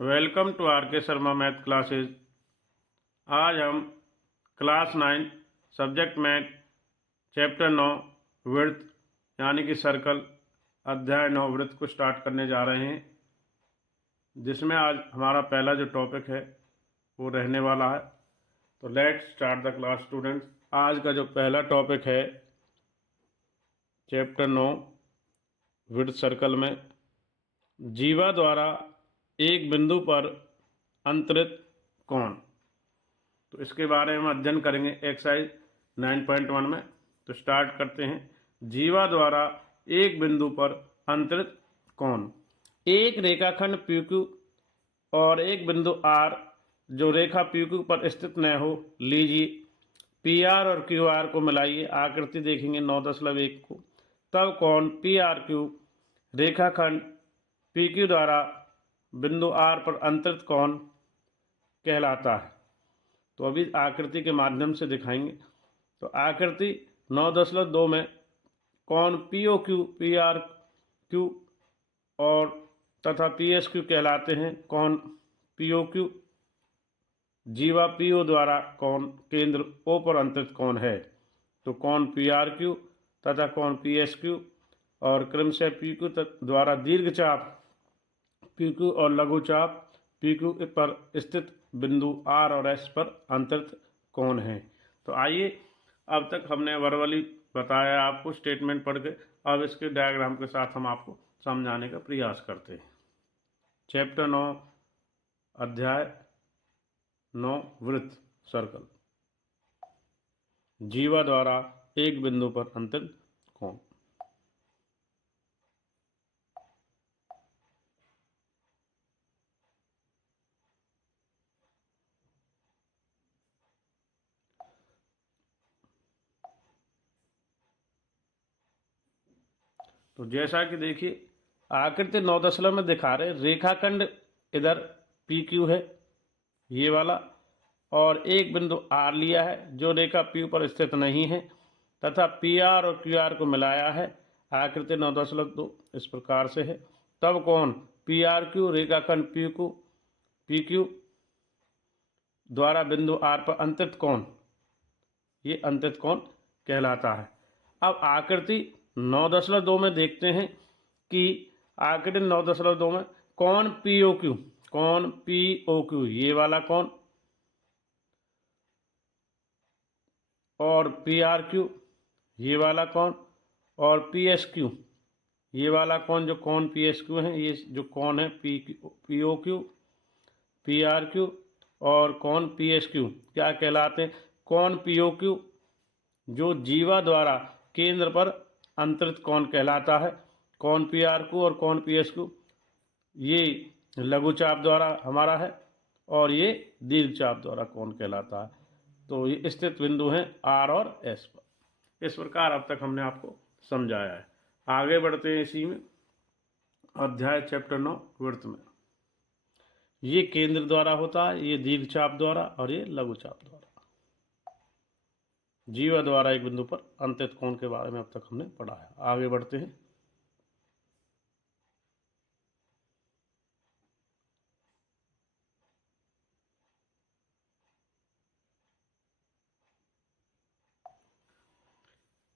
Welcome to are के Sharma math classes. आज हम क्लास 9 सब्जेक्ट मैथ चैप्टर 9 वृत्त यानी कि सर्कल अध्याय 9 वृत्त को स्टार्ट करने जा रहे हैं, जिसमें आज हमारा पहला जो टॉपिक है वो रहने वाला है। तो let's start the class students. आज का जो पहला टॉपिक है चैप्टर 9 वृत्त सर्कल में जीवा द्वारा एक बिंदु पर अंतरित कोण, तो इसके बारे में अध्ययन करेंगे एक्सरसाइज 9.1 में। तो स्टार्ट करते हैं। जीवा द्वारा एक बिंदु पर अंतरित कोण, एक रेखाखंड PQ और एक बिंदु R जो रेखा PQ पर स्थित न हो लीजिए। PR और QR को मिलाइए, आकृति देखेंगे 9.1 को। तब कोण PRQ रेखाखंड PQ द्वारा बिंदु R पर अंतरित कोण कहलाता है। तो अभी आकृति के माध्यम से दिखाएंगे। तो आकृति 9.2 में कोण POQ PRQ और तथा PSQ कहलाते हैं। कोण POQ जीवा PO द्वारा कोण केंद्र O पर अंतरित कोण है। तो कोण PRQ तथा कोण PSQ और क्रमशः PQ द्वारा दीर्घचाप PQ और लघुचाप PQ पर स्थित बिंदु R और S पर अंतरित कोण है। तो आइए, अब तक हमने वर्बली बताया आपको स्टेटमेंट पढ़ के, अब इसके डायग्राम के साथ हम आपको समझाने का प्रयास करते हैं। चैप्टर 9 अध्याय 9 वृत्त सर्कल, जीवा द्वारा एक बिंदु पर अंतरित कोण। तो जैसा कि देखिए आकृति 9 में दिखा रहे, रेखाखंड इधर PQ है ये वाला, और एक बिंदु R लिया है जो रेखा P पर स्थित नहीं है, तथा PR और QR को मिलाया है। आकृति 9.2 इस प्रकार से है। तब कोण PRQ रेखाखंड PQ द्वारा बिंदु R पर अंतरित कोण, ये अंतरित कोण कहलाता है। अब आकृति 9.2 में देखते हैं कि आकृति 9.2 में कोण POQ ये वाला कोण और PRQ ये वाला कोण और PSQ ये वाला कोण, जो कोण PSQ है, ये जो कोण है POQ PRQ और कोण PSQ क्या कहलाते हैं? कोण POQ जो जीवा द्वारा केंद्र पर अंतरित कोण कहलाता है। कोण PRQ और कोण PSQ ये लघुचाप द्वारा हमारा है और ये दीर्घचाप द्वारा कोण कहलाता है। तो ये स्थित बिंदु हैं R और S पर। इस प्रकार अब तक हमने आपको समझाया है। आगे बढ़ते हैं इसी में अध्याय चैप्टर 9 वृत्त में। ये केंद्र द्वारा होता है, ये दीर्घचाप द्वारा और ये लघुचाप द्वारा। जीवा द्वारा एक बिंदु पर अंतरित कोण के बारे में अब तक हमने पढ़ा है। आगे बढ़ते हैं।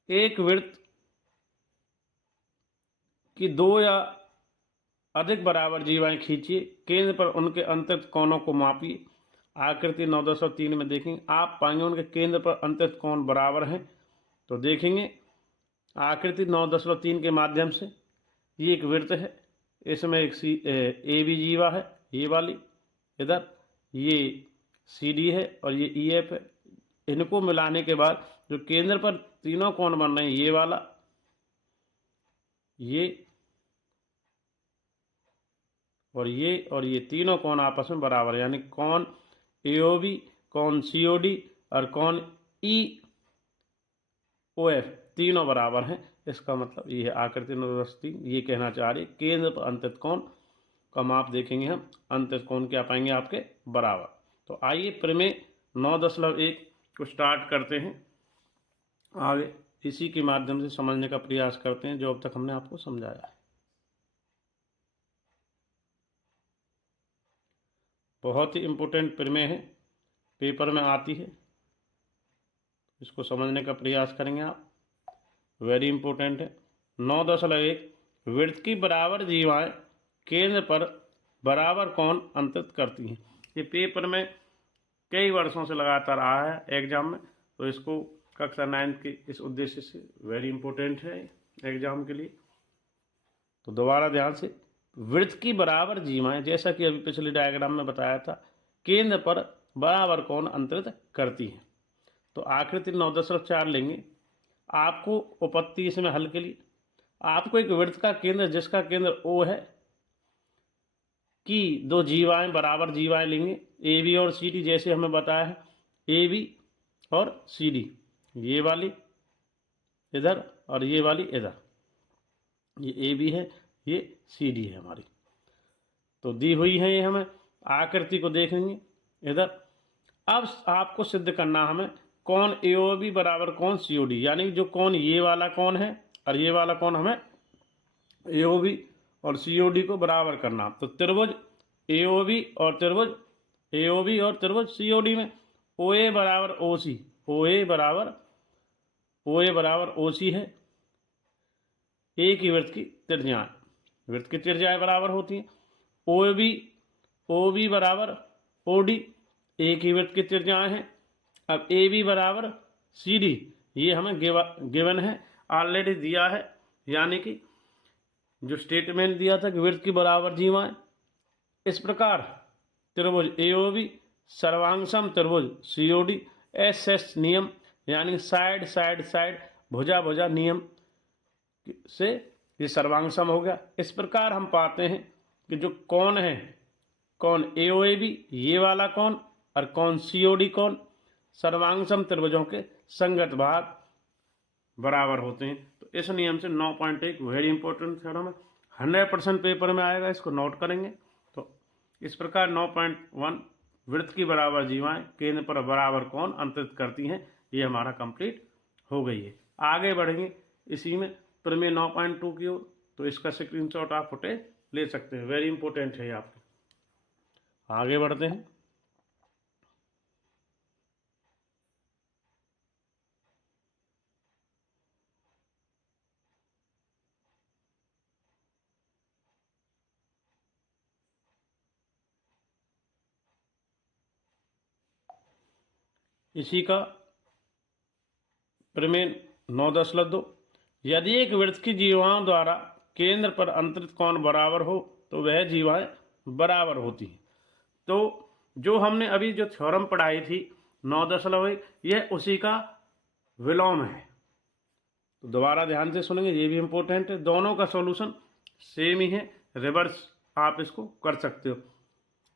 एक वृत्त की दो या अधिक बराबर जीवाएं खींचिए, केंद्र पर उनके अंतरित कोणों को मापिए। आकृति 9.3 में देखेंगे, आप पाएंगे उनके केंद्र पर अंतरित कोण बराबर हैं। तो देखेंगे आकृति 9.3 के माध्यम से, ये एक वृत्त है, इसमें एक AB जीवा है ये वाली, इधर ये CD है और ये EF है। इनको मिलाने के बाद जो केंद्र पर तीनों कोण बन रहे हैं, ये वाला, ये और ये तीनों कोण आपस में बराबर है, यानी कोण AOB, कोण COD और कोण EOF तीनों बराबर हैं। इसका मतलब ये है आकृति 9.3 ये कहना चाह रही है केंद्र पर अंतरित कोण का माप देखेंगे हम, अंतरित कोण क्या पाएंगे आपके बराबर। तो आइए प्रमेय 9.1 को स्टार्ट करते हैं। आगे इसी के माध्यम से समझने का प्रयास करते हैं जो अब तक हमने आपको समझाया है। बहुत ही इम्पोर्टेंट प्रमेय है, पेपर में आती है, इसको समझने का प्रयास करेंगे आप, वेरी इंपॉर्टेंट है। 9.1 वृत्त की बराबर जीवाएं केंद्र पर बराबर कोण अंतरित करती हैं। ये पेपर में कई वर्षों से लगातार आया है एग्जाम में, तो इसको कक्षा 9 के इस उद्देश्य से वेरी इंपॉर्टेंट है एग्जाम के लिए। तो दोबारा ध्यान से, वृत्त की बराबर जीवाएं, जैसा कि अभी पिछले डायग्राम में बताया था, केंद्र पर बराबर कोण अंतरित करती हैं। तो आकृति 9.4 लेंगे। आपको उपपत्ति इसमें हल के लिए आपको एक वृत्त का केंद्र जिसका केंद्र O है कि दो जीवाएं बराबर जीवाएं लेंगे, ए बी और सी डी, जैसे हमें बताया है ए बी और सी डी, ये वाली इधर और ये वाली इधर, ये ए बी है, ये सी डी है हमारी, तो दी हुई है ये हमें। आकृति को देखेंगे इधर। अब आपको सिद्ध करना हमें कौन ए ओ बी बराबर कौन सी ओ डी, यानी जो कौन ये वाला कौन है और ये वाला कौन हमें ए ओ बी और सी ओ डी को बराबर करना। तो त्रिभुज ए ओ बी और त्रिभुज ए ओ बी और त्रिभुज सी ओ डी में ओ ए बराबर ओ सी, ओ ए बराबर ओ सी है। एक ही वृत्त की त्रिज्याएं, वृत्त की त्रिज्याएं बराबर होती हैं। ओ बी बराबर ओ डी, एक ही वृत्त की त्रिज्याएं हैं। अब ए बी बराबर सी डी, ये हमें गिवन है, ऑलरेडी दिया है, यानी कि जो स्टेटमेंट दिया था कि वृत्त की बराबर जीवाएं। इस प्रकार त्रिभुज ए ओ बी सर्वांगसम त्रिभुज C O D, S S नियम यानी साइड साइड साइड भुजा भुजा नियम से ये सर्वांगसम हो गया। इस प्रकार हम पाते हैं कि जो कौन है, कौन ए ओ ए बी ये वाला कौन और कौन सी ओ डी कौन, सर्वांगसम त्रिभुजों के संगत भाग बराबर होते हैं। तो इस नियम से 9.1 वेरी इंपॉर्टेंट थ्योरम है, 100% पेपर में आएगा, इसको नोट करेंगे। तो इस प्रकार 9.1 वृत्त की बराबर जीवाएं केंद्र पर बराबर कोण अंतरित करती हैं, ये हमारा कंप्लीट हो गई है। आगे बढ़ेंगे इसी में प्रमेय 9.2 की ओर, तो इसका स्क्रीनशॉट आप फुटेज ले सकते हैं, वेरी इंपॉर्टेंट है आपके। आगे बढ़ते हैं। इसी का प्रमेय 9.2 यदि एक वृत्त की जीवाओं द्वारा केंद्र पर अंतरित कोण बराबर हो तो वह जीवाएं बराबर होती हैं। तो जो हमने अभी जो थ्योरम पढ़ाई थी 9.1, यह उसी का विलोम है। तो दोबारा ध्यान से सुनेंगे, ये भी इंपॉर्टेंट है। दोनों का सॉल्यूशन सेम ही है, रिवर्स आप इसको कर सकते हो।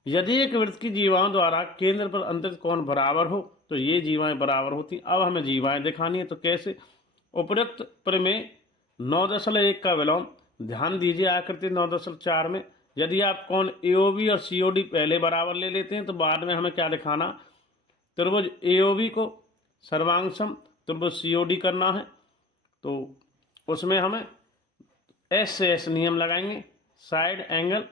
यदि एक वृत्त की जीवाओं द्वारा केंद्र पर अंतरित कोण बराबर हो तो ये जीवाएं बराबर होती। अब हमें जीवाएं दिखानी है, तो कैसे? उपरोक्त प्रमेय 9.1 का विलोम, ध्यान दीजिए आकृति 9.4 में यदि आप कोण एओबी और सीओडी पहले बराबर ले लेते हैं तो बाद में हमें क्या दिखाना, त्रिभुज एओबी को सर्वांगसम त्रिभुज सीओडी करना है। तो उसमें हमें एस से एस नियम लगाएंगे, साइड एंगल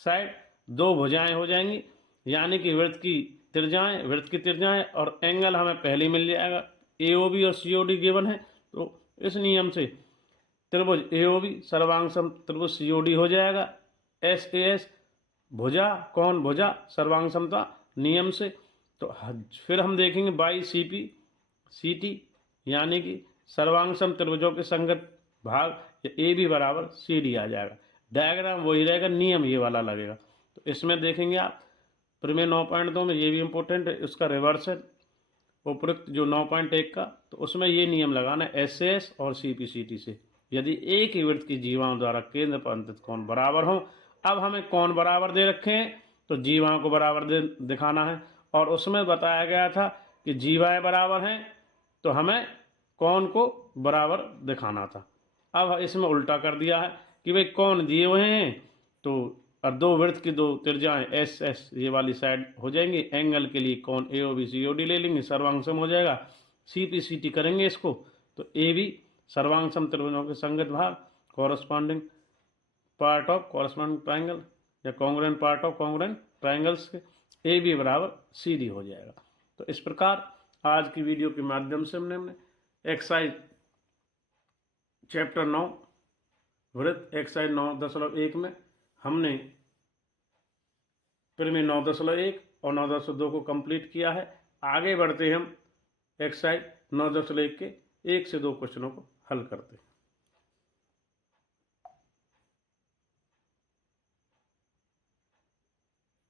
साइड, दो भुजाएं हो जाएंगी, यानी कि वृत्त की त्रिज्याएं और एंगल हमें पहले मिल जाएगा। एओबी और सीओडी गिवन है, तो इस नियम से त्रिभुज एओबी सर्वांगसम त्रिभुज सीओडी हो जाएगा। एस ए एस भुजा कौन भुजा सर्वांगसमता नियम से। तो फिर हम देखेंगे by C P C T, यानी कि सर्वांगसम त्रिभुजों के संगत भाग ए बी बराबर सी डी आ जाएगा। डायग्राम वही रहेगा, नियम ये वाला लगेगा। तो इसमें देखेंगे आप प्रमेय 9.2 में, ये भी इंपॉर्टेंट है, उसका रिवर्स है उपरोक्त जो 9.1 का, तो उसमें ये नियम लगाना एस एस और सी पी सी टी से। यदि एक ही वृत्त की जीवाओं द्वारा केंद्र पर अंतरित कोण बराबर हो, अब हमें कोण बराबर दे रखे हैं तो जीवाओं को बराबर दिखाना है, और उसमें बताया गया था कि जीवाएं बराबर हैं तो हमें कोण को बराबर दिखाना था। अब इसमें उल्टा कर दिया है कि भाई कोण दिए हुए हैं तो और दो वृत्त की दो त्रिज्याएं एस एस ये वाली साइड हो जाएंगी। एंगल के लिए कोण ए O B C O D ले लेंगे, सर्वांगसम हो जाएगा। सी पी सी टी करेंगे इसको, तो ए बी सर्वांगसम त्रिभुजों के संगत भाग, corresponding part of corresponding triangle या congruent part of congruent triangles के, ए बी बराबर सी डी हो जाएगा। तो इस प्रकार आज की वीडियो के माध्यम से हमने एक्सरसाइज चैप्टर 9 वृत्त एक्सरसाइज 9.1 में हमने फिर में 9.1 और 9.2 को कंप्लीट किया है। आगे बढ़ते हम एक्सरसाइज 9.1 के 1 से 2 क्वेश्चनों को हल करते हैं।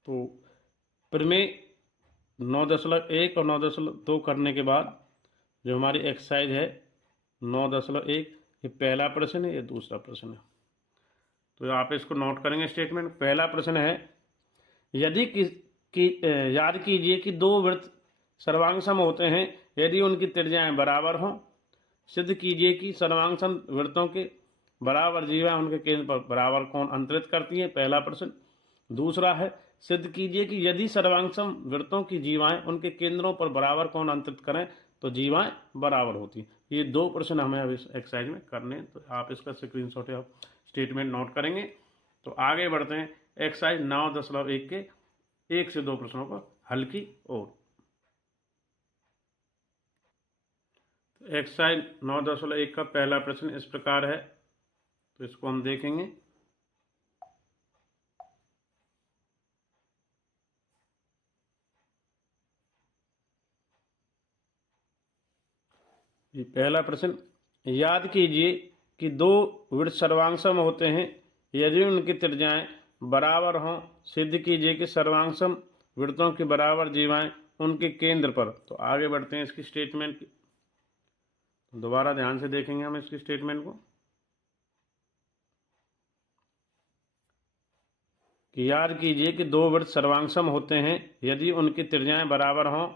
तो प्रमेय 9.1 और 9.2 करने के बाद जो हमारी एक्सरसाइज है 9.1, ये पहला प्रश्न है, ये दूसरा प्रश्न है। तो आप इसको नोट करेंगे स्टेटमेंट। पहला प्रश्न है, यदि याद कीजिए कि दो वृत्त सर्वांग सम होते हैं यदि उनकी त्रिज्याएं बराबर हों। सिद्ध कीजिए कि सर्वांग सम वृत्तों के बराबर जीवा उनके केंद्र पर बराबर कोण अंतरित करती है। पहला प्रश्न। दूसरा है, सिद्ध कीजिए कि यदि सर्वांग सम वृत्तों की जीवाएं उनके केंद्रों पर बराबर कोण अंतरित करें तो जीवाएं बराबर होती हैं। ये दो प्रश्न हमें अब इस एक्सरसाइज में करने हैं। तो आप इसका स्क्रीनशॉट या स्टेटमेंट नोट करेंगे। तो आगे बढ़ते हैं एक्सरसाइज 9.1 के 1 से 2 प्रश्नों को हल की ओर। एक्सरसाइज 9.1 का पहला प्रश्न इस प्रकार है, तो इसको हम देखेंगे। पहला प्रश्न, याद कीजिए कि दो वृत्त सर्वांग सम होते हैं यदि उनकी त्रिज्याएं बराबर हों। सिद्ध कीजिए कि सर्वांग सम वृत्तों की बराबर जीवाएं उनके केंद्र पर। तो आगे बढ़ते हैं इसकी स्टेटमेंट, दोबारा ध्यान से देखेंगे हम इसकी स्टेटमेंट को कि याद कीजिए कि दो वृत्त सर्वांग सम होते हैं यदि उनकी त्रिज्याएं बराबर हों।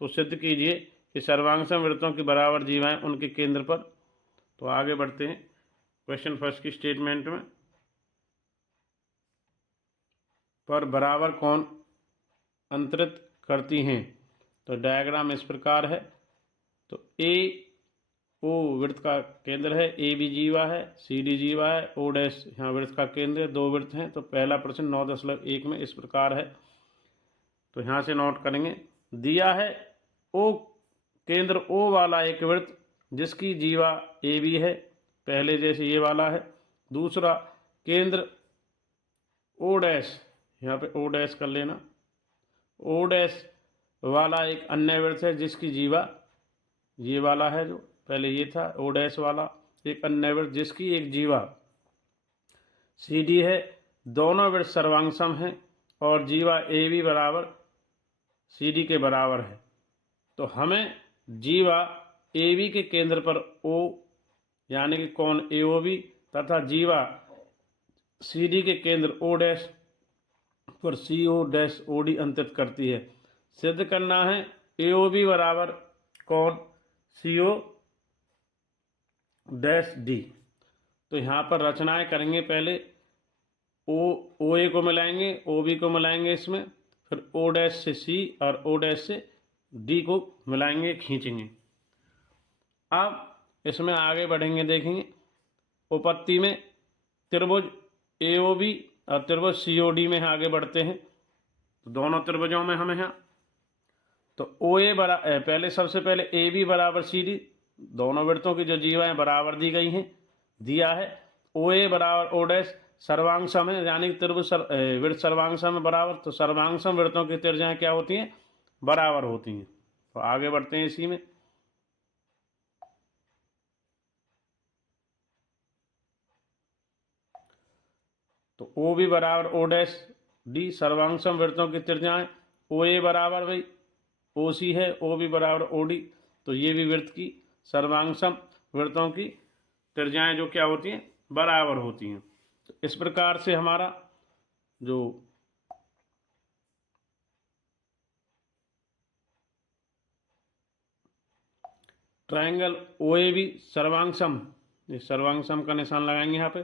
तो सिद्ध कीजिए कि सर्वांग सम वृत्तों की बराबर जीवाएं उनके केंद्र पर। तो आगे बढ़ते हैं क्वेश्चन फर्स्ट की स्टेटमेंट में। पर बराबर कोण अंतरित करती हैं। तो डायग्राम इस प्रकार है। तो ए ओ वृत्त का केंद्र है, ए बी जीवा है, सी डी जीवा है, ओ डैश यहाँ वृत्त का केंद्र है। दो वृत्त हैं। तो पहला प्रश्न 9.1 में इस प्रकार है। तो यहाँ से नोट करेंगे। दिया है ओ केंद्र ओ वाला एक वृत्त जिसकी जीवा ए बी है, पहले जैसे ये वाला है। दूसरा केंद्र ओ डैश, यहाँ पे ओ डैश कर लेना, ओ डैश वाला एक अन्य वृत्त है जिसकी जीवा ये वाला है, जो पहले ये था ओ डैश वाला एक अन्य वृत्त जिसकी एक जीवा सी डी है। दोनों वृत्त सर्वांग सम हैं और जीवा ए बी बराबर सी डी के बराबर है। तो हमें जीवा ए बी के केंद्र पर ओ यानी कि कोण ए ओ बी तथा जीवा सी डी के केंद्र ओ डैश पर सी ओ डैश ओ डी अंतरित करती है। सिद्ध करना है ए ओ बी बराबर कोण सी ओ डैश डी। तो यहाँ पर रचनाएं करेंगे। पहले ओ ए को मिलाएंगे, ओ बी को मिलाएंगे इसमें, फिर ओ डैश से सी और ओ डैश से डी को मिलाएंगे, खींचेंगे। अब इसमें आगे बढ़ेंगे, देखेंगे उपपत्ति में त्रिभुज ए ओ बी और त्रिभुज सी ओ डी में आगे बढ़ते हैं। तो दोनों त्रिभुजों में हमें यहाँ तो ओ ए पहले सबसे पहले ए बी बराबर सी डी, दोनों वृत्तों की जो जीवाएं बराबर दी गई हैं। दिया है ओ ए बराबर ओ डैश सर्वांग सम है यानी कि त्रिभुज वृत्त सर्वांग सम बराबर। तो सर्वांग सम वृत्तों की त्रिज्याएं क्या होती हैं? बराबर होती हैं। तो आगे बढ़ते हैं इसी में। तो ओ बी बराबर ओ डैश डी सर्वांग सम वृत्तों की त्रिज्याएं। ओ ए बराबर भाई ओ सी है, ओ बी बराबर ओ डी। तो ये भी वृत्त की सर्वांग सम वृत्तों की त्रिज्याएं जो क्या होती हैं? बराबर होती हैं। तो इस प्रकार से हमारा जो ट्रायंगल ओ ए बी सर्वांग सम, ये सर्वांग सम का निशान लगाएंगे यहाँ पे।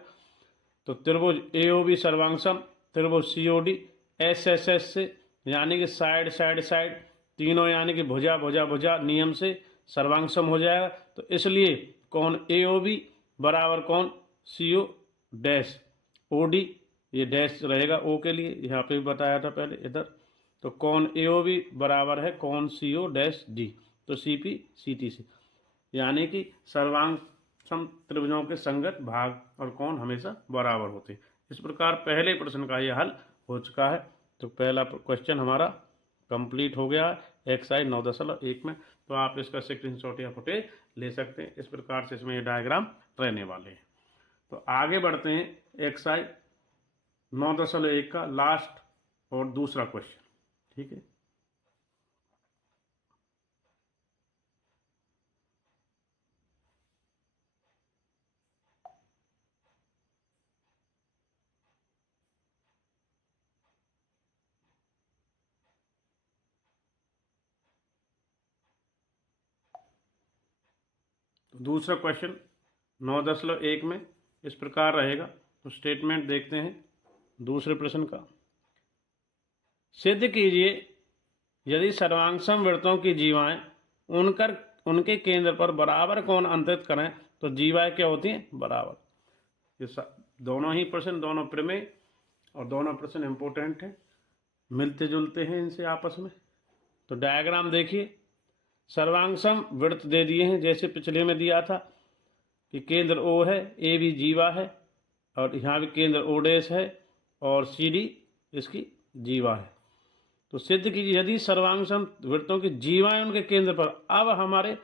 तो त्रिभुज ए ओ बी सर्वांग सम, त्रिभुज C O D S S S से यानी कि साइड साइड साइड तीनों यानी कि भुजा भुजा भुजा नियम से सर्वांग सम हो जाएगा। तो इसलिए कोण ए ओ बी बराबर कोण सी ओ डैश ओ डी, ये डैश रहेगा ओ के लिए, यहाँ पे भी बताया था पहले इधर। तो कौन AOB बराबर है कौन CO-D, तो CP CT से, यानी कि सर्वांग सम त्रिभुजों के संगत भाग और कोण हमेशा बराबर होते हैं। इस प्रकार पहले प्रश्न का यह हल हो चुका है। तो पहला क्वेश्चन हमारा कंप्लीट हो गया एक्सरसाइज 9.1 में। तो आप इसका स्क्रीनशॉट या फुटेज ले सकते हैं। इस प्रकार से इसमें ये डायग्राम रहने वाले हैं। तो आगे बढ़ते हैं एक्सरसाइज 9.1 का लास्ट और दूसरा क्वेश्चन। ठीक है, तो दूसरा क्वेश्चन 9.1 में इस प्रकार रहेगा। तो स्टेटमेंट देखते हैं दूसरे प्रश्न का। सिद्ध कीजिए यदि सर्वांगसम वृत्तों की जीवाएं उनके केंद्र पर बराबर कोण अंतरित करें तो जीवाएं क्या होती हैं? बराबर। ये दोनों ही प्रश्न, दोनों प्रमेय और दोनों प्रश्न इंपॉर्टेंट हैं, मिलते जुलते हैं इनसे आपस में। तो डायग्राम देखिए, सर्वांगसम वृत्त दे दिए हैं जैसे पिछले में दिया था कि केंद्र O है, AB जीवा है और यहाँ भी केंद्र O' है और CD इसकी जीवा है। तो सिद्ध कीजिए यदि सर्वांगसम वृत्तों की जीवाएं उनके केंद्र पर, अब हमारे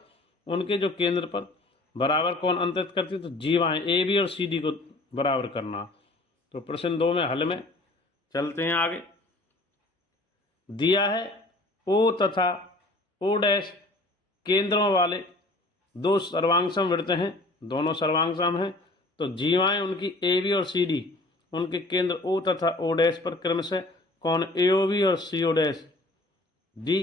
उनके जो केंद्र पर बराबर कोण अंतरित करती, तो जीवाएं AB और CD को बराबर करना। तो प्रश्न 2 में हल में चलते हैं आगे। दिया है O तथा O' केंद्रों वाले दो सर्वांगसम वृत्त हैं, दोनों सर्वांगसम हैं। तो जीवाएं उनकी AB और CD उनके केंद्र O तथा O' पर क्रमशः कोण AOB और CO-D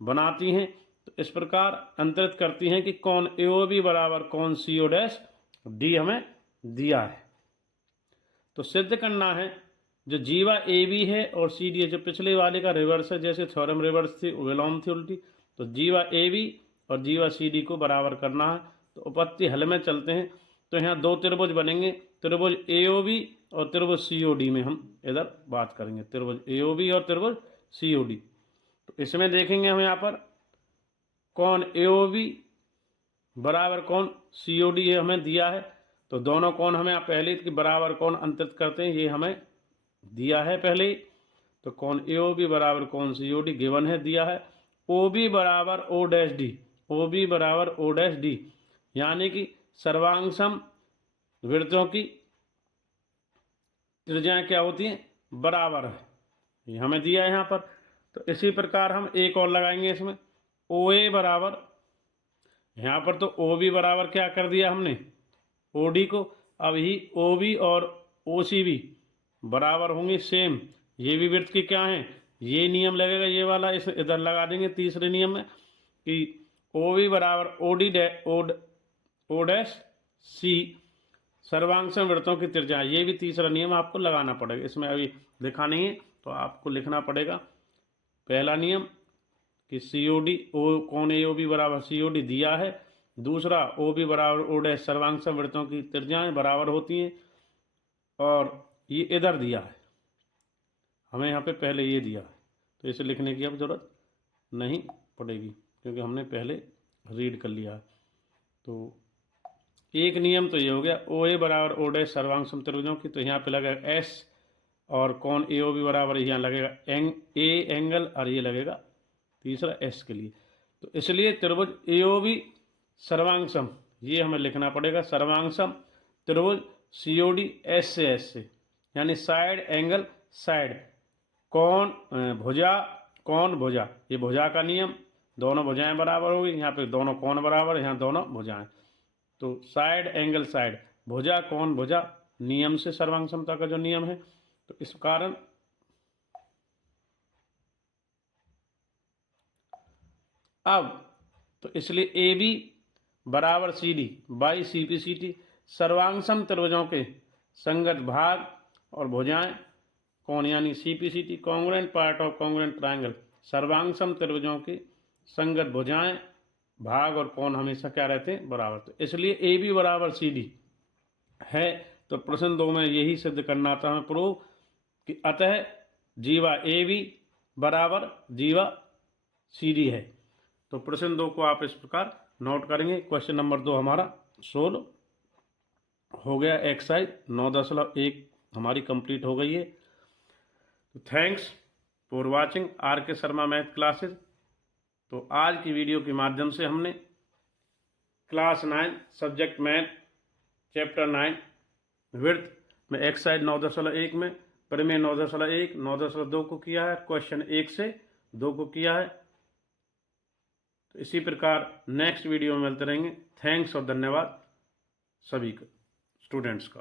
बनाती हैं। तो इस प्रकार अंतरित करती हैं कि कोण AOB बराबर कोण CO-D हमें दिया है। तो सिद्ध करना है जो जीवा AB है और CD है, जो पिछले वाले का रिवर्स है, जैसे थ्योरम रिवर्स थी, विलोम थी उल्टी, तो जीवा AB और जीवा CD को बराबर करना है। तो उपपत्ति हल में चलते हैं। तो यहाँ दो त्रिभुज बनेंगे, त्रिभुज AOB और त्रिभुज COD में हम इधर बात करेंगे, त्रिभुज AOB और त्रिभुज COD। तो इसमें देखेंगे हम यहाँ पर कोण AOB बराबर कोण COD ये हमें दिया है। तो दोनों कोण हमें पहले की बराबर कोण अंतरित करते हैं, ये हमें दिया है पहले ही। तो कोण AOB बराबर कोण COD गिवन है, दिया है। OB बराबर O'D, OB बराबर O', यानी कि सर्वांगसम वृत्तों की त्रिज्याएं क्या होती हैं? बराबर है, ये हमें दिया है यहाँ पर। तो इसी प्रकार हम एक और लगाएंगे इसमें, OA बराबर, यहाँ पर तो OB बराबर क्या कर दिया हमने? OD को। अब ही OB और OC भी बराबर होंगे सेम। ये भी वृत्त की क्या है? ये नियम लगेगा, ये वाला इस इधर लगा देंगे तीसरे नियम में कि OB बराबर O'(C) सर्वांगसम वृत्तों की त्रिज्या। ये भी तीसरा नियम आपको लगाना पड़ेगा, इसमें अभी लिखा नहीं है तो आपको लिखना पड़ेगा। पहला नियम कि COD कोण AOB बराबर COD दिया है। दूसरा OB बराबर O' सर्वांगसम वृत्तों की त्रिज्याएं बराबर होती हैं। और ये इधर दिया है हमें, यहाँ पे पहले ये दिया है, तो इसे लिखने की अब जरूरत नहीं पड़ेगी क्योंकि हमने पहले रीड कर लिया है। तो एक नियम तो ये हो गया, OA बराबर O' सर्वांगसम त्रिभुजों की, तो यहाँ पे लगेगा S और कोण AOB बराबर यहाँ लगेगा A एंगल और ये लगेगा तीसरा S के लिए। तो इसलिए त्रिभुज AOB सर्वांगसम ये हमें लिखना पड़ेगा, सर्वांगसम त्रिभुज COD S से S से, यानी साइड एंगल साइड, कोण भुजा, ये भुजा का नियम, दोनों भुजाएं बराबर होगी, यहाँ पे दोनों कोण बराबर, यहाँ दोनों भुजाएं। तो साइड एंगल साइड, भुजा कोण भुजा, नियम से सर्वांग समता का जो नियम है। तो इस कारण अब तो इसलिए AB बराबर CD बाई CPCT सर्वांगसम त्रिभुजों के संगत भाग और भुजाएं कोण यानी CPCT congruent part of congruent triangle, सर्वांगसम त्रिभुजों की संगत भुजाएं भाग और कोण हमेशा क्या रहते हैं? बराबर। तो इसलिए AB बराबर CD है। तो प्रश्न 2 में यही सिद्ध करना था हमें प्रूव कि अतः जीवा AB बराबर जीवा CD है। तो प्रश्न 2 को आप इस प्रकार नोट करेंगे। क्वेश्चन नंबर 2 हमारा सोल्व हो गया। एक्सरसाइज 9.1 हमारी कंप्लीट हो गई है। तो thanks for watching RK Sharma math classes. तो आज की वीडियो के माध्यम से हमने class 9 subject math chapter 9 width में एक्सरसाइज 9.1 में प्रमेय 9.1 9.2 को किया है, क्वेश्चन 1 से 2 को किया है। तो इसी प्रकार नेक्स्ट वीडियो में मिलते रहेंगे। थैंक्स और धन्यवाद सभी को स्टूडेंट्स का।